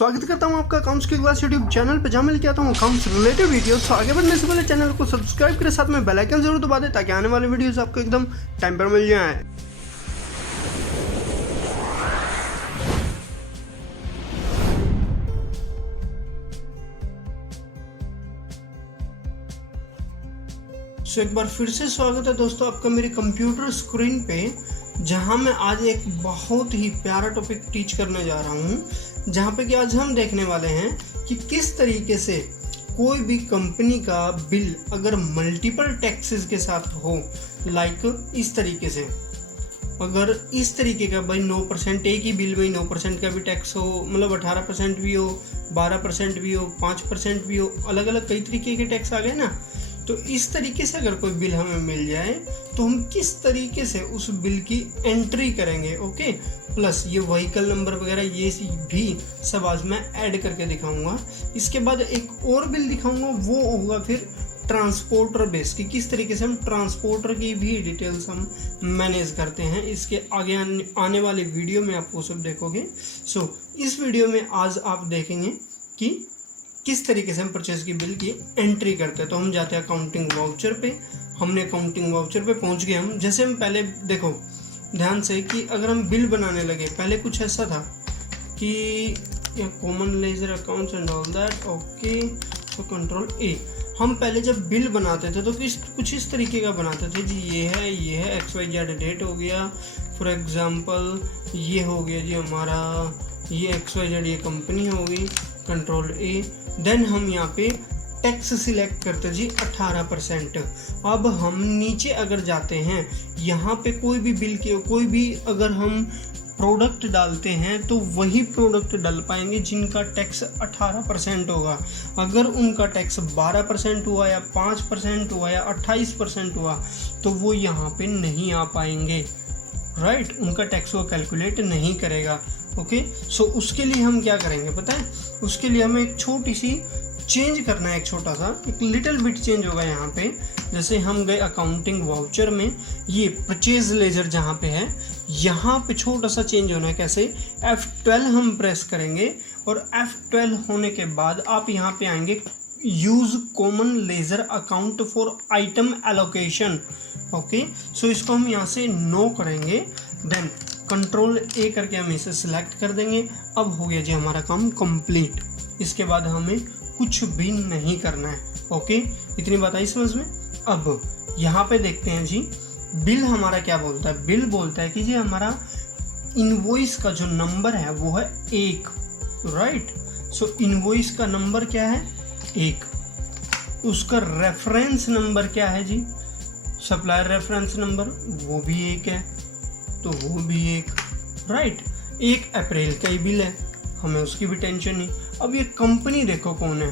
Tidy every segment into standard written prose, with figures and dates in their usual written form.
स्वागत करता हूं आपका अकाउंट्स की क्लास यूट्यूब चैनल पे, जहां मैं लेके आता हूं अकाउंट्स रिलेटेड वीडियोस। तो आगे बढ़ने से पहले चैनल को सब्सक्राइब करें, साथ में बेल आइकन जरूर दबा दें ताकि आने वाले वीडियोस आपको एकदम टाइम पर मिल जाए। सो एक बार फिर से स्वागत है दोस्तों आपका मेरे कंप्यूटर स्क्रीन पे, जहां मैं आज एक बहुत ही प्यारा टॉपिक टीच करने जा रहा हूं, जहां पे कि आज हम देखने वाले हैं कि किस तरीके से कोई भी कंपनी का बिल अगर मल्टीपल टैक्सेस के साथ हो, लाइक इस तरीके से, अगर इस तरीके का भाई 9% एक ही बिल में 9% का भी टैक्स हो, मतलब 18% भी हो, 12% भी हो, 5% भी हो, अलग अलग कई तरीके के टैक्स आ गए ना। तो इस तरीके से अगर कोई बिल हमें मिल जाए तो हम किस तरीके से उस बिल की एंट्री करेंगे, ओके। प्लस ये व्हीकल नंबर वगैरह ये भी सब आज मैं ऐड करके दिखाऊंगा। इसके बाद एक और बिल दिखाऊंगा, वो होगा फिर ट्रांसपोर्टर बेस की, किस तरीके से हम ट्रांसपोर्टर की भी डिटेल्स हम मैनेज करते हैं। इसके आगे आने वाले वीडियो में आप वो सब देखोगे। सो इस वीडियो में आज आप देखेंगे कि किस तरीके से हम परचेज की बिल की एंट्री करते हैं। तो हम जाते हैं अकाउंटिंग वाउचर पे। हमने अकाउंटिंग वाउचर पे पहुंच गए हम। जैसे हम पहले देखो ध्यान से कि अगर हम बिल बनाने लगे, पहले कुछ ऐसा था कि common ledger accounts and all that, okay. तो कंट्रोल ए, हम पहले जब बिल बनाते थे तो कुछ इस तरीके का बनाते थे जी। ये है XYZ डेट हो गया, फॉर एग्जांपल ये हो गया जी हमारा, ये XYZ ये कंपनी हो गई, कंट्रोल ए। देन हम यहाँ पे टैक्स सिलेक्ट करते जी 18%। अब हम नीचे अगर जाते हैं, यहाँ पे कोई भी बिल के कोई भी अगर हम प्रोडक्ट डालते हैं तो वही प्रोडक्ट डाल पाएंगे जिनका टैक्स 18% होगा। अगर उनका टैक्स 12% हुआ या 5% हुआ या 28% हुआ तो वो यहाँ पे नहीं आ पाएंगे, राइट। उनका टैक्स वो कैलकुलेट नहीं करेगा, ओके। सो उसके लिए हम क्या करेंगे पता है, उसके लिए हमें एक छोटी सी चेंज करना है, एक छोटा सा एक लिटिल बिट चेंज होगा यहाँ पे। जैसे हम गए अकाउंटिंग वाउचर में, ये परचेज लेजर जहाँ पे है, यहाँ पे छोटा सा चेंज होना है। कैसे, F12 हम प्रेस करेंगे और F12 होने के बाद आप यहाँ पे आएंगे use common ledger account for item allocation, okay. So इसको हम यहाँ से नो करेंगे, देन कंट्रोल ए करके हम इसे सिलेक्ट कर देंगे। अब हो गया जी हमारा काम कंप्लीट। इसके बाद हमें कुछ भी नहीं करना है, ओके। इतनी बात आई समझ में। अब यहाँ पे देखते हैं जी बिल हमारा क्या बोलता है। बिल बोलता है कि जी हमारा इनवॉइस का जो नंबर है वो है 1, राइट। सो इनवॉइस का नंबर क्या है 1, उसका रेफरेंस नंबर क्या है जी, सप्लायर रेफरेंस नंबर, वो भी 1 है, तो वो भी 1, राइट। 1 अप्रैल का ही बिल है, हमें उसकी भी टेंशन नहीं। अब ये कंपनी देखो कौन है,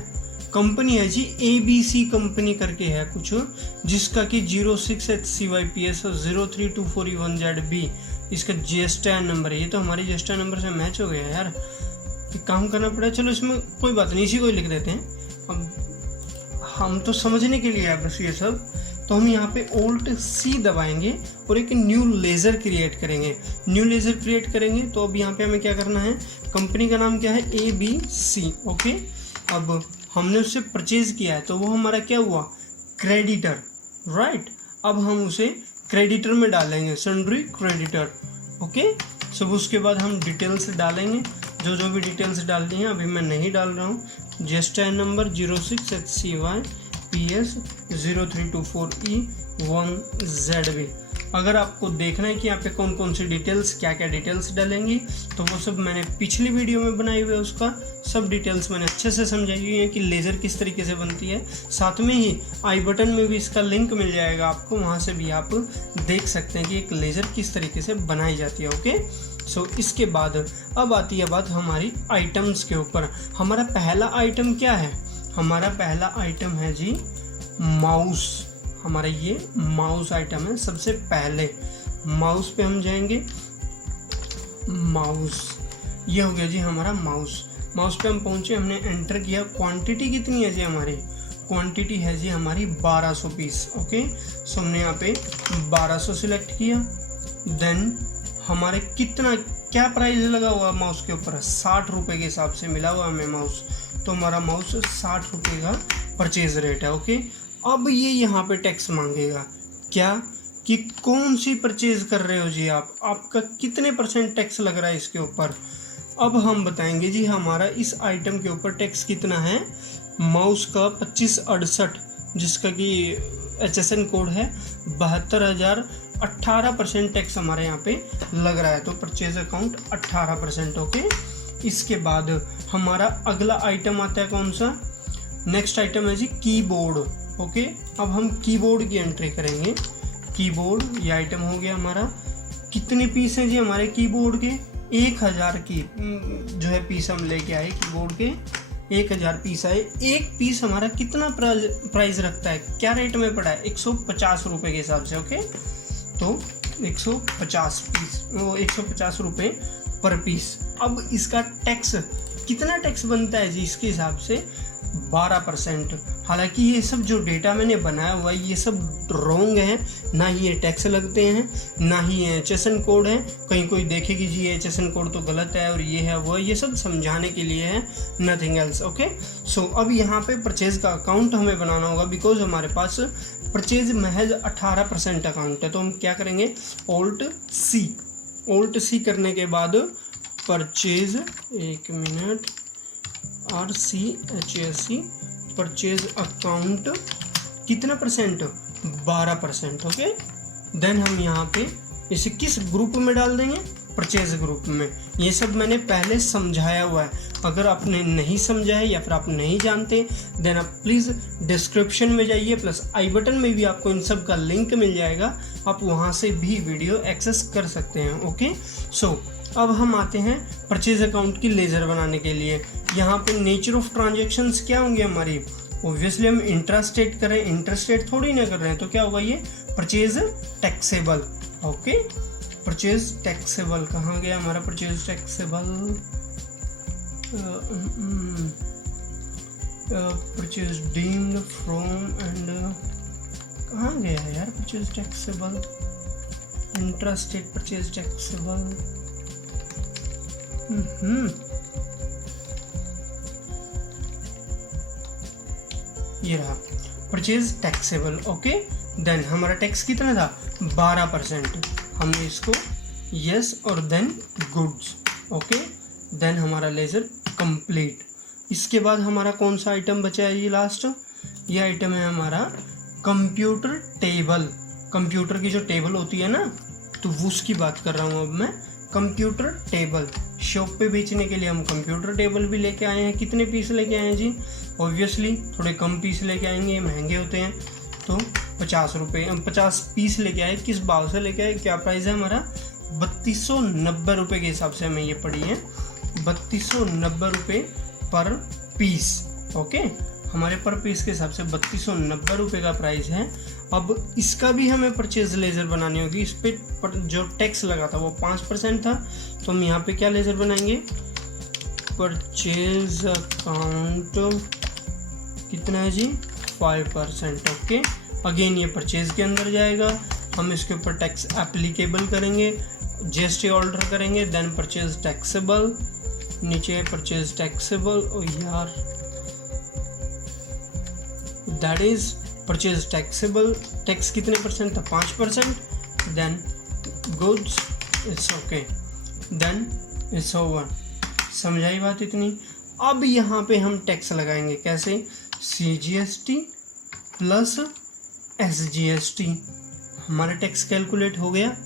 कंपनी है जी ABC कंपनी करके है कुछ, जिसका कि 06HCYPS और 0324E1ZB इसका GSTN नंबर है। ये तो हमारी GSTN नंबर से मैच हो गया यार, एक काम करना पड़ा। चलो इसमें कोई बात नहीं, इसी को ही लिख देते हैं। अब हम तो समझने के लिए है बस ये सब। तो हम यहाँ पे Alt+C दबाएंगे और एक न्यू लेज़र क्रिएट करेंगे। न्यू लेज़र क्रिएट करेंगे तो अब यहाँ पे हमें क्या करना है, कंपनी का नाम क्या है ABC, ओके। अब हमने उससे परचेज किया है तो वो हमारा क्या हुआ, क्रेडिटर, राइट। अब हम उसे क्रेडिटर में डालेंगे, सन्ड्री क्रेडिटर, ओके। सब उसके बाद हम डिटेल्स डालेंगे, जो भी डिटेल्स डालनी है अभी मैं नहीं डाल रहा हूँ। GSTN number 06HCYPS 0324E1ZB। अगर आपको देखना है कि यहाँ पे कौन कौन सी डिटेल्स, क्या क्या डिटेल्स डालेंगी, तो वो सब मैंने पिछली वीडियो में बनाई हुई है, उसका सब डिटेल्स मैंने अच्छे से समझाई हुई है कि लेज़र किस तरीके से बनती है। साथ में ही आई बटन में भी इसका लिंक मिल जाएगा आपको, वहाँ से भी आप देख सकते हैं कि एक लेज़र किस तरीके से बनाई जाती है, ओके। सो इसके बाद अब आती है बात हमारी आइटम्स के ऊपर। हमारा पहला आइटम क्या है, हमारा पहला आइटम है जी माउस। हमारा ये माउस आइटम है। सबसे पहले माउस पे हम जाएंगे, माउस, ये हो गया जी हमारा माउस। माउस पे हम पहुंचे, हमने एंटर किया। क्वांटिटी कितनी है जी हमारी, क्वांटिटी है जी हमारी 1200 पीस, ओके। सो हमने यहाँ पे 1200 सिलेक्ट किया। देन हमारे कितना क्या प्राइस लगा हुआ माउस के ऊपर? 60 रुपये के हिसाब से मिला हुआ हमें माउस, तो हमारा माउस 60 रुपये का परचेज रेट है। ओके, अब ये यहाँ पे टैक्स मांगेगा क्या कि कौन सी परचेज कर रहे हो जी आप, आपका कितने % टैक्स लग रहा है इसके ऊपर। अब हम बताएंगे जी हमारा इस आइटम के ऊपर टैक्स कितना है। माउस का 2568 जिसका कि HSN कोड है 72,000, 18% टैक्स हमारे यहाँ पे लग रहा है, तो परचेज अकाउंट 18%। ओके, इसके बाद हमारा अगला आइटम आता है कौन सा? नेक्स्ट आइटम है जी कीबोर्ड। ओके, अब हम कीबोर्ड की एंट्री करेंगे। कीबोर्ड ये आइटम हो गया हमारा। कितने पीस हैं जी हमारे कीबोर्ड के? 1000 की जो है पीस हम लेके आए कीबोर्ड के, 1000 पीस आए। एक पीस हमारा कितना प्राइस रखता है, क्या रेट में पड़ा है? 150 रुपये के हिसाब से। ओके, तो 150 रुपये पर पीस। अब इसका टैक्स कितना टैक्स बनता है जी इसके हिसाब से? 12%। हालांकि ये सब जो डेटा मैंने बनाया हुआ है ये सब रॉन्ग है, ना ही ये टैक्स लगते हैं, ना ही ये HSN कोड है। कहीं कोई देखेगी जी ये HSN कोड तो गलत है और ये है वो, ये सब समझाने के लिए है, नथिंग एल्स। ओके, सो अब यहाँ पे परचेज का अकाउंट हमें बनाना होगा, बिकॉज हमारे पास परचेज महज 18% अकाउंट है। तो हम क्या करेंगे? Alt C करने के बाद परचेज, एक मिनट, RCHAC परचेज अकाउंट कितना %? 12%। ओके, देन हम यहाँ पे इसे किस ग्रुप में डाल देंगे? परचेज ग्रुप में। ये सब मैंने पहले समझाया हुआ है, अगर आपने नहीं समझा है या फिर आप नहीं जानते देन आप प्लीज़ डिस्क्रिप्शन में जाइए, प्लस आई बटन में भी आपको इन सब का लिंक मिल जाएगा, आप वहाँ से भी वीडियो एक्सेस कर सकते हैं। ओके, सो अब हम आते हैं परचेज अकाउंट की लेजर बनाने के लिए। यहाँ पे नेचर ऑफ ट्रांजेक्शन्स क्या होंगी हमारी? ऑब्वियसली हम इंट्रास्टेट करें, इंटरस्टेट थोड़ी ना कर रहे हैं, तो क्या होगा ये? Purchase taxable. Okay, purchase taxable कहाँ गया हमारा purchase taxable? Purchase deemed from and कहाँ गया यार purchase taxable? Intrastate purchase taxable. ये रहा परचेज टैक्सेबल। ओके, देन हमारा टैक्स कितना था? 12%। हमने इसको यस और देन गुड्स। ओके, देन हमारा लेजर कंप्लीट। इसके बाद हमारा कौन सा आइटम बचा है ये लास्ट? ये आइटम है हमारा कंप्यूटर टेबल। कंप्यूटर की जो टेबल होती है ना, तो वो उसकी बात कर रहा हूँ अब मैं। कंप्यूटर टेबल शॉप पे बेचने के लिए हम कंप्यूटर टेबल भी लेके आए हैं। कितने पीस लेके आए हैं जी? ऑब्वियसली थोड़े कम पीस लेके आएंगे, महंगे होते हैं, तो 50 रुपये 50 पीस लेके आए। किस भाव से लेके आए? क्या प्राइस है हमारा? 3290 रुपये के हिसाब से हमें ये पड़ी है, 3290 रुपये पर पीस। ओके, हमारे पर पीस के हिसाब से 3290 रुपये का प्राइस है। अब इसका भी हमें परचेज लेजर बनानी होगी। इस पर जो टैक्स लगा था वो 5% था, तो हम यहाँ पे क्या लेजर बनाएंगे? परचेज अकाउंट कितना है जी? 5%। ओके, अगेन ये परचेज के अंदर जाएगा, हम इसके ऊपर टैक्स एप्लीकेबल करेंगे, GST ऑर्डर करेंगे, देन परचेज टैक्सेबल, नीचे परचेज टैक्सेबल। ओ यार, that is purchase taxable. Tax कितने % था? 5%। Then goods, it's okay, then it's over. समझाई बात इतनी? अब यहाँ पे हम टैक्स लगाएंगे कैसे? CGST plus SGST। हमारा टैक्स कैलकुलेट हो गया।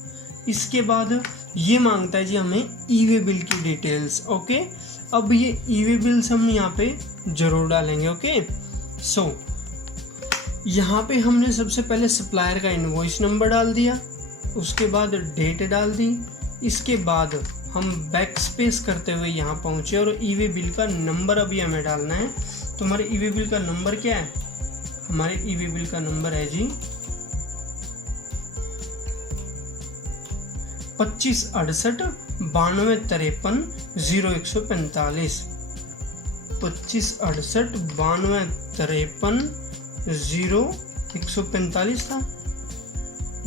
इसके बाद ये मांगता है जी हमें ई-वे बिल की डिटेल्स। ओके, अब ये ई-वे बिल्स हम यहाँ पे जरूर डालेंगे। ओके, सो यहाँ पे हमने सबसे पहले सप्लायर का इनवॉइस नंबर डाल दिया, उसके बाद डेट डाल दी। इसके बाद हम बैक स्पेस करते हुए यहाँ पहुँचे और ई-वे बिल का नंबर अभी हमें डालना है। तो हमारे ई-वे बिल का नंबर क्या है? हमारे ई-वे बिल का नंबर है जी 2568 92 53 0145। 2568 92 53 0145 था,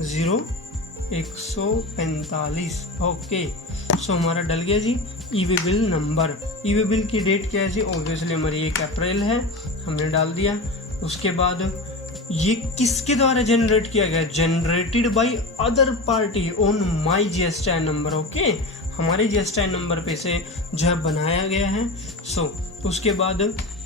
0145। ओके, सो हमारा डल गया जी ई वे बिल नंबर। ई वे बिल की डेट क्या है जी, ऑब्वियसली हमारी 1 अप्रैल है, हमने डाल दिया। उसके बाद ये किसके द्वारा जनरेट किया गया, generated by other party on my GST number. Okay, हमारे जीएसटी नंबर पे से जो है बनाया गया है। सो उसके बाद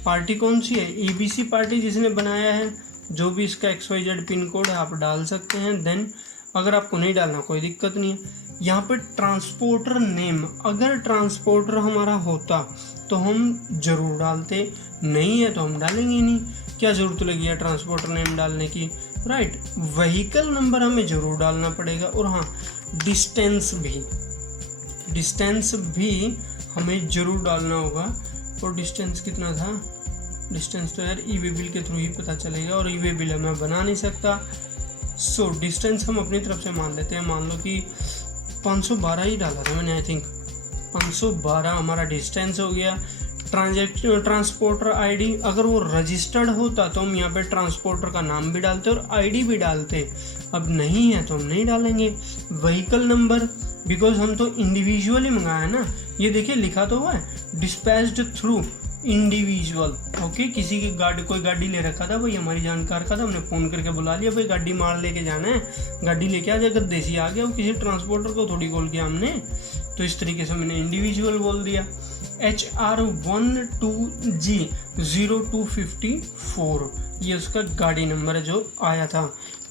पार्टी कौन सी है, एबीसी पार्टी जिसने बनाया है। जो भी इसका XYZ पिन कोड है आप डाल सकते हैं। देन अगर आपको नहीं डालना कोई दिक्कत नहीं है। यहाँ पे ट्रांसपोर्टर नेम, अगर ट्रांसपोर्टर हमारा होता तो हम जरूर डालते, नहीं है तो हम डालेंगे ही नहीं। क्या ज़रूरत लगी है ट्रांसपोर्टर नेम डालने की, राइट। व्हीकल नंबर हमें ज़रूर डालना पड़ेगा। और हाँ, डिस्टेंस भी हमें ज़रूर डालना होगा। और डिस्टेंस कितना था, डिस्टेंस तो यार ई वे बिल के थ्रू ही पता चलेगा, और ई वे बिल मैं बना नहीं सकता। सो डिस्टेंस हम अपनी तरफ से मान लेते हैं। मान लो कि 512 ही डाला था मैंने, आई थिंक 512 हमारा डिस्टेंस हो गया। ट्रांसपोर्टर आईडी, अगर वो रजिस्टर्ड होता तो हम यहाँ पे ट्रांसपोर्टर का नाम भी डालते और आईडी भी डालते। अब नहीं है तो हम नहीं डालेंगे। व्हीकल नंबर, बिकॉज हम तो इंडिविजुअली मंगाया ना। ये देखिए लिखा तो हुआ है डिस्पैच्ड थ्रू इंडिविजुअल। ओके, किसी की गाड़ी, कोई गाड़ी ले रखा था भाई, हमारी जानकार का था, हमने फ़ोन करके बुला लिया भाई गाड़ी मार लेके जाना है, गाड़ी लेके आ जाए। गद्देसी आ गया, वो किसी ट्रांसपोर्टर को थोड़ी कॉल किया हमने। तो इस तरीके से मैंने इंडिविजुअल बोल दिया। HR12G0254 ये उसका गाड़ी नंबर है जो आया था।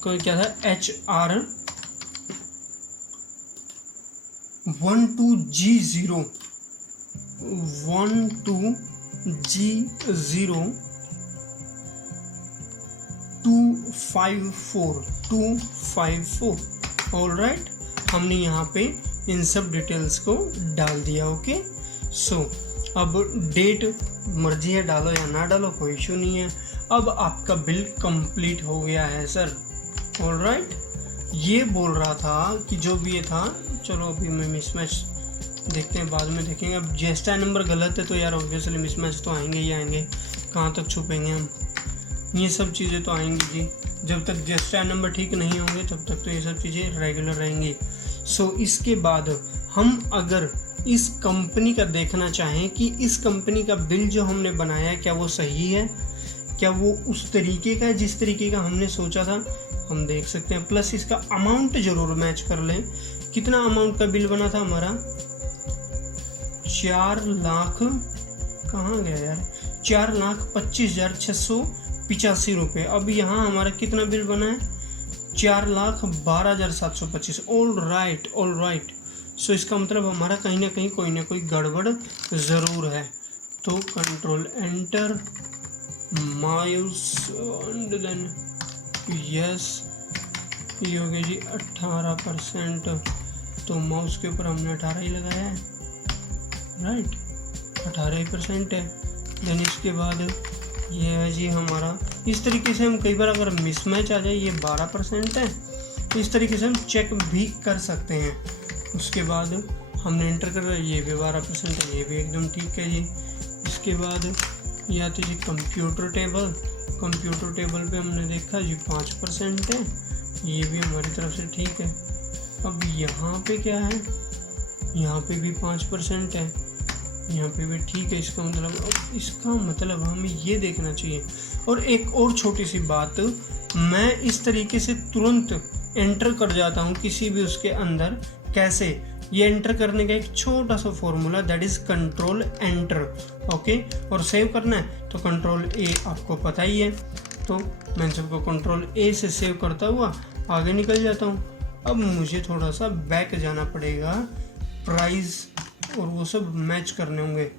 कोई क्या था, HR12G0254 ऑलराइट। हमने यहाँ पे इन सब डिटेल्स को डाल दिया। ओके, सो अब डेट मर्जी है डालो या ना डालो, कोई इशू नहीं है। अब आपका बिल कंप्लीट हो गया है सर, ऑलराइट। ये बोल रहा था कि जो भी ये था, चलो अभी मैं मिसमैच देखते हैं, बाद में देखेंगे। अब जीएसटी नंबर गलत है तो यार ऑब्वियसली मिसमैच तो आएंगे ही आएंगे, कहाँ तक छुपेंगे हम, ये सब चीज़ें तो आएंगी जी। जब तक जीएसटी नंबर ठीक नहीं होंगे तब तक तो ये सब चीज़ें रेगुलर रहेंगी। सो इसके बाद हम अगर इस कंपनी का देखना चाहें कि इस कंपनी का बिल जो हमने बनाया है क्या वो सही है, क्या वो उस तरीके का है जिस तरीके का हमने सोचा था, हम देख सकते हैं। प्लस इसका अमाउंट जरूर मैच कर लें। कितना अमाउंट का बिल बना था हमारा, 4 लाख, कहाँ गया यार, 4,25,685 रुपये। अब यहाँ हमारा कितना बिल बना है, 4,12,725। All right. सो इसका मतलब हमारा कहीं ना कहीं कोई ना कोई गड़बड़ ज़रूर है। तो control enter, mouse and then yes, ये हो गया जी 18%। तो माउस के ऊपर हमने 18 ही लगाया है, राइट, 18% है। देन इसके बाद ये है जी हमारा, इस तरीके से हम कई बार अगर मिसमैच आ जाए, ये 12% है, तो इस तरीके से हम चेक भी कर सकते हैं। उसके बाद हमने एंटर कर रहा है, ये भी 12% है, ये भी एकदम ठीक है जी। इसके बाद ये आती जी कंप्यूटर टेबल पे हमने देखा जी 5% है, ये भी हमारी तरफ से ठीक है। अब यहाँ पे क्या है, यहाँ पे भी 5% है, यहाँ पे भी ठीक है। इसका मतलब हमें ये देखना चाहिए। और एक और छोटी सी बात, मैं इस तरीके से तुरंत एंटर कर जाता हूँ किसी भी उसके अंदर। कैसे, ये एंटर करने का एक छोटा सा formula, that is control enter. Okay, और सेव करना है तो कंट्रोल ए, आपको पता ही है। तो मैं सबको कंट्रोल ए से सेव करता हुआ आगे निकल जाता हूँ। अब मुझे थोड़ा सा बैक जाना पड़ेगा, प्राइस और वो सब मैच करने होंगे,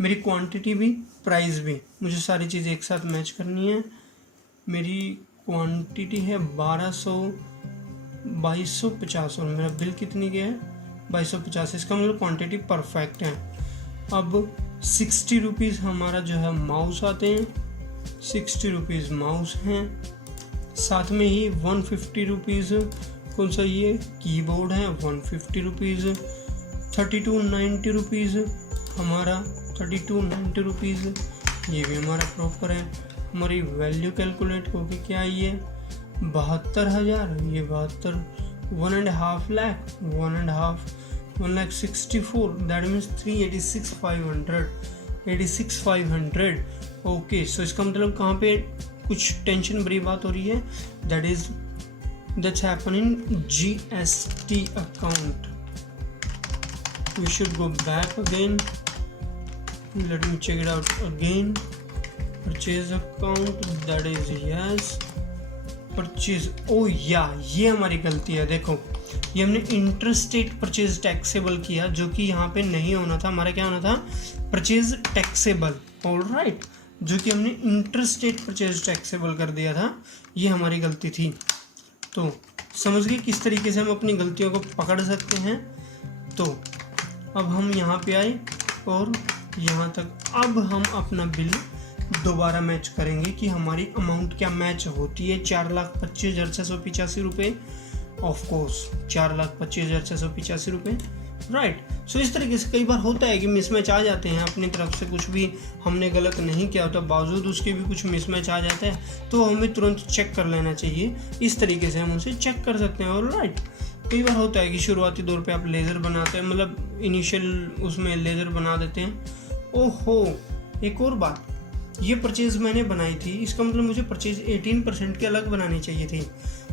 मेरी क्वांटिटी भी प्राइस भी, मुझे सारी चीज़ें एक साथ मैच करनी है। मेरी क्वांटिटी है 2250 और मेरा बिल कितनी गया है 2250, इसका मतलब क्वांटिटी परफेक्ट है। अब 60 रुपीज़ हमारा जो है माउस आते हैं, 60 रुपीज़ माउस हैं। साथ में ही 150 रुपीज़ कौन सा, ये कीबोर्ड है, 150 रुपीज़। 3290 रुपीज़ हमारा, 3290 रुपीज़, ये भी हमारा प्रॉपर है। हमारी वैल्यू कैलकुलेट होगी क्या, ये 72,000, ये 72, 1.5 लाख, 1.5 1,64,000, दैट मीन्स 386,500 ओके। सो इसका मतलब कहाँ पे कुछ टेंशन भरी बात हो रही है, that's happen in GST account. We should go back again, let me check it out again. Purchase account, that is yes, purchase, ओ या ये हमारी गलती है। देखो ये हमने इंटरस्टेट परचेज टैक्सेबल किया, जो कि यहाँ पे नहीं होना था, हमारा क्या होना था, परचेज टैक्सेबल। ऑलराइट, जो कि हमने इंटरस्टेट परचेज टैक्सेबल कर दिया था, ये हमारी गलती थी। तो समझ गए किस तरीके से हम अपनी गलतियों को पकड़ सकते हैं। तो अब हम यहाँ पे आए और यहाँ तक, अब हम अपना बिल दोबारा मैच करेंगे कि हमारी अमाउंट क्या मैच होती है। 4,25,685 रुपये, ऑफकोर्स 4,25,685 रुपये, राइट। सो इस तरीके से कई बार होता है कि मिसमैच आ जाते हैं, अपनी तरफ से कुछ भी हमने गलत नहीं किया होता, बावजूद उसके भी कुछ मिसमैच आ जाता है, तो हमें तुरंत चेक कर लेना चाहिए। इस तरीके से हम उसे चेक कर सकते हैं। और राइट, कई बार होता है कि शुरुआती दौर पे आप लेज़र बनाते हैं, मतलब इनिशियल उसमें लेज़र बना देते हैं। ओहो, एक और बात, ये परचेज़ मैंने बनाई थी, इसका मतलब मुझे परचेज़ 18% के अलग बनानी चाहिए थी,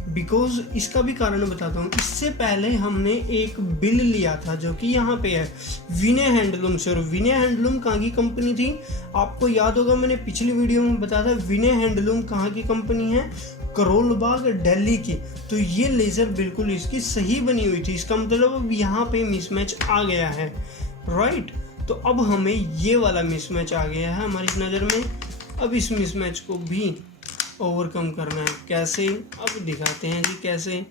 बिकॉज इसका भी कारण बताता हूँ। इससे पहले हमने एक बिल लिया था जो कि यहाँ पे है, विनय हैंडलूम से। और विनय हैंडलूम कहाँ की कंपनी थी, आपको याद होगा मैंने पिछली वीडियो में बताया था, विनय हैंडलूम कहाँ की कंपनी है, करोल बाग दिल्ली की। तो ये लेज़र बिल्कुल इसकी सही बनी हुई थी, इसका मतलब अब यहाँ पे मिसमैच आ गया है, राइट। तो अब हमें ये वाला मिसमैच आ गया है हमारी नज़र में। अब इस मिसमैच को भी ओवरकम करना है। कैसे, अब दिखाते हैं जी कैसे।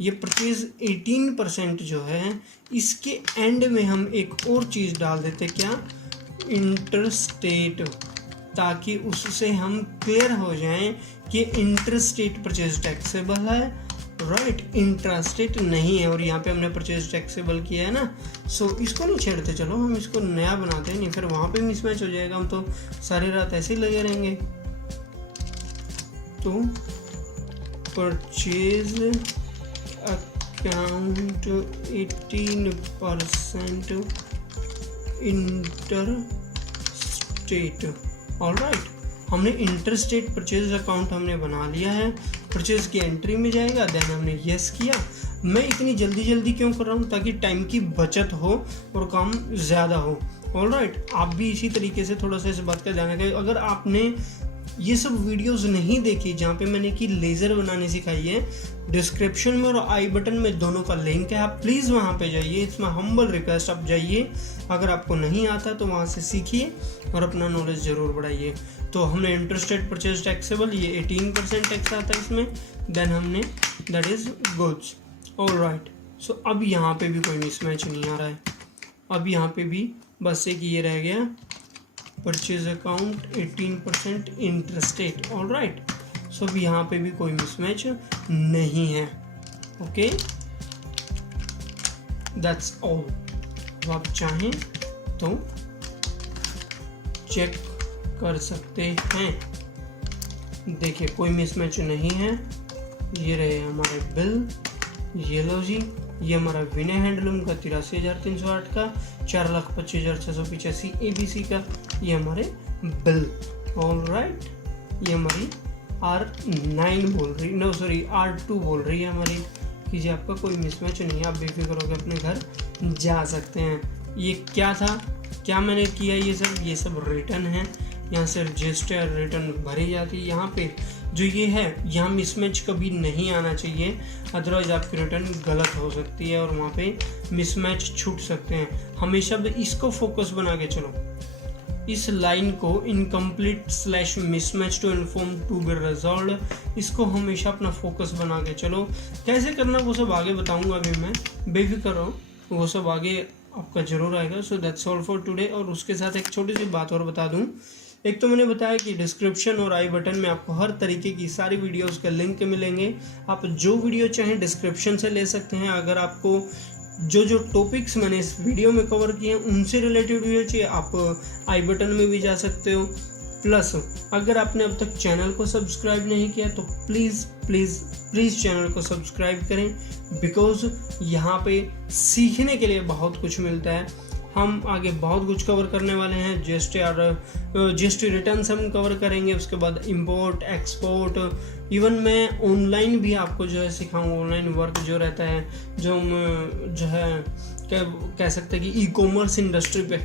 ये परचेज 18% जो है, इसके एंड में हम एक और चीज़ डाल देते, क्या, इंटरस्टेट, ताकि उससे हम क्लियर हो जाएं कि इंटरस्टेट परचेज टैक्सेबल है, राइट, इंट्रास्टेट नहीं है। और यहाँ पे हमने परचेज टैक्सेबल किया है ना, सो इसको नहीं छेड़ते, चलो हम इसको नया बनाते हैं, नहीं फिर वहाँ पे मिसमैच हो जाएगा, हम तो सारी रात ऐसे ही लगे रहेंगे। तो परचेज अकाउंट 18% इंटरस्टेट, ऑलराइट। हमने इंटरस्टेट परचेज अकाउंट हमने बना लिया है, परचेज की एंट्री में जाएगा, देन हमने यस किया। मैं इतनी जल्दी क्यों कर रहा हूँ, ताकि टाइम की बचत हो और काम ज़्यादा हो, ऑलराइट। आप भी इसी तरीके से थोड़ा सा इस बात का ध्यान रखें। अगर आपने ये सब वीडियोस नहीं देखी जहाँ पे मैंने कि लेज़र बनाने सिखाई है, डिस्क्रिप्शन में और आई बटन में दोनों का लिंक है, आप प्लीज़ वहाँ पे जाइए, इट्स माय हम्बल रिक्वेस्ट, आप जाइए। अगर आपको नहीं आता तो वहाँ से सीखिए और अपना नॉलेज ज़रूर बढ़ाइए। तो हमने इंटरस्टेट परचेज टैक्सेबल, ये 18% टैक्स आता है इसमें, देन हमने दैट इज़ गुड्स, ऑलराइट। सो अब यहाँ पे भी कोई मिसमैच नहीं आ रहा है, अब यहाँ पे भी बस एक ये रह गया, परचेज अकाउंट 18% इंटरस्टेट, ऑलराइट। सो अब यहाँ पे भी कोई मिसमैच नहीं है, ओके, दैट्स ऑल। आप चाहें तो चेक कर सकते हैं, देखिए कोई मिसमैच नहीं है। ये रहे हमारे बिल, ये लो जी, ये हमारा विनय हैंडलूम का 83,308 का, 4,25,685 ABC का, ये हमारे बिल, ऑलराइट। ये हमारी R9 बोल रही, नो सॉरी R2 बोल रही है हमारी कि जी आपका कोई मिसमैच नहीं है, आप बेफिक्र होकर अपने घर जा सकते हैं। ये क्या था, क्या मैंने किया, ये सब रिटर्न है, यहाँ से रजिस्टर रिटर्न भरी जाती है। यहाँ पे जो ये है, यहाँ मिसमैच कभी नहीं आना चाहिए, अदरवाइज आपकी रिटर्न गलत हो सकती है और वहाँ पे मिसमैच छूट सकते हैं। हमेशा इसको फोकस बना के चलो, इस लाइन को incomplete mismatch to inform to be resolve, इसको हमेशा अपना फोकस बना के चलो। कैसे करना वो सब आगे बताऊंगा अभी मैं, बेफिक्र रहो, वो सब आगे आपका जरूर आएगा। सो दैट्स ऑल फॉर टुडे। और उसके साथ एक छोटी सी बात और बता दूं, एक तो मैंने बताया कि डिस्क्रिप्शन और आई बटन में आपको हर तरीके की सारी वीडियोस के लिंक मिलेंगे, आप जो वीडियो चाहें डिस्क्रिप्शन से ले सकते हैं। अगर आपको जो टॉपिक्स मैंने इस वीडियो में कवर किए हैं उनसे रिलेटेड वीडियो चाहिए, आप आई बटन में भी जा सकते हो, प्लस अगर आपने अब तक चैनल को सब्सक्राइब नहीं किया तो प्लीज़ प्लीज़ प्लीज़ चैनल को सब्सक्राइब करें, बिकॉज़ यहाँ पे सीखने के लिए बहुत कुछ मिलता है। हम आगे बहुत कुछ कवर करने वाले हैं। जीएसटी रिटर्न्स हम कवर करेंगे, उसके बाद इंपोर्ट एक्सपोर्ट, इवन मैं ऑनलाइन भी आपको जो है सिखाऊंगा। ऑनलाइन वर्क जो रहता है, जो हम जो है कह सकते हैं कि ई कॉमर्स इंडस्ट्री पे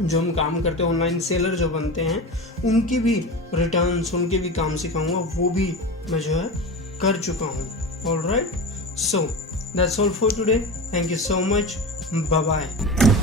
जो हम काम करते हैं, ऑनलाइन सेलर जो बनते हैं, उनकी भी रिटर्न्स, उनके भी काम सिखाऊंगा। वो भी मैं जो है कर चुका हूँ। Alright, so that's all for today. Thank you so much, bye bye.